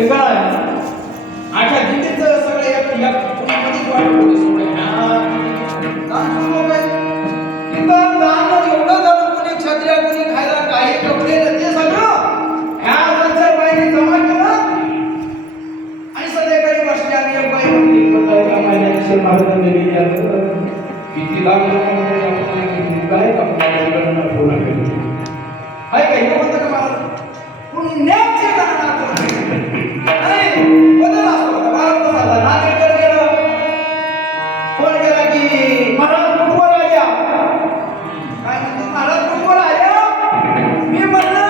हे काय आठ्या दिंडीचं सगळे या कुणामध्येच वाटत होते सगळे दान लोक आहे तिथं दान एवढं दान कोणी क्षत्रिय कोणी खायला काही कपडे ते सगळं ह्या माणसा बाईने जमा केलं आणि संध्याकाळी बसले आणि एक बाई म्हणली आम्हाला शेर महाराज दिली किती लाख किती काय आपल्याला पूर्ण केली आहे का हे होतं का महाराज पुण्याचे कारणात अरे बदल असतो भारत कसा नागेकर गेलं कोण गेला की महाराज कुठवर आल्या काय म्हणतो महाराज कुठवर आल्या मी म्हणलं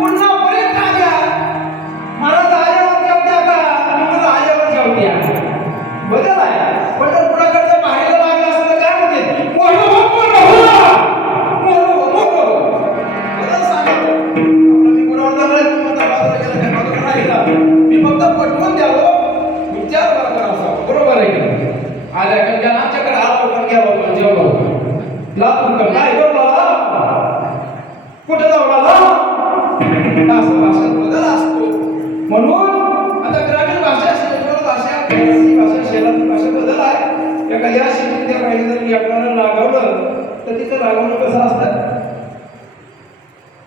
पुन्हा पर्यंत आल्या महाराज आल्यावर जेवत्या का म्हणलं आल्यावर जेवत्या बदल आहे पंढरपुराकडचं बाहेर लागलं असं तर काय म्हणते बदल सांगा मी गुणावर मी फक्त पटवून द्यावं विचार करावा बरोबर आहे की आल्या का आमच्याकडे आला पण घ्यावं जेवढं लापून कर काय कुठे जाऊ असं भाषेत बदल असतो म्हणून आता ग्रामीण भाषा शहरी भाषा शहरातली भाषा बदल आहे एखाद्या शेतीत त्या काही जर लेकरांना रागवलं तर तिथं रागवणं कसं असतं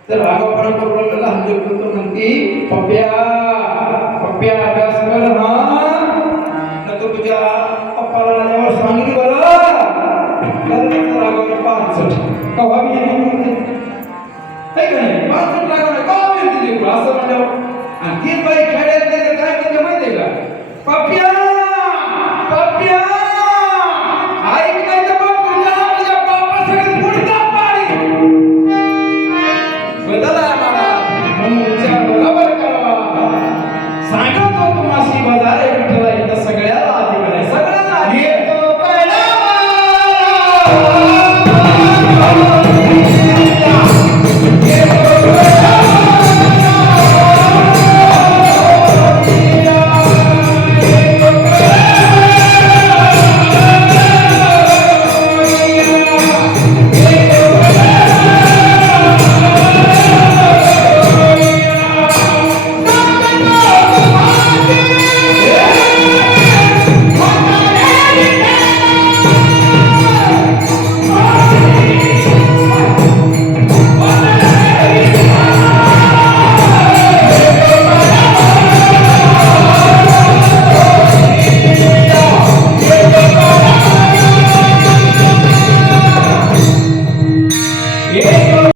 तर रागवपणा करून लहान लेकरं म्हणती पप्प्या अभ्यास कर ना तो तुझ्या पप्पाला राजावर सांगितली बरं रागवणं 5 कव्हा मी का नाही 5 रागवणं का असं म्हणल्यावर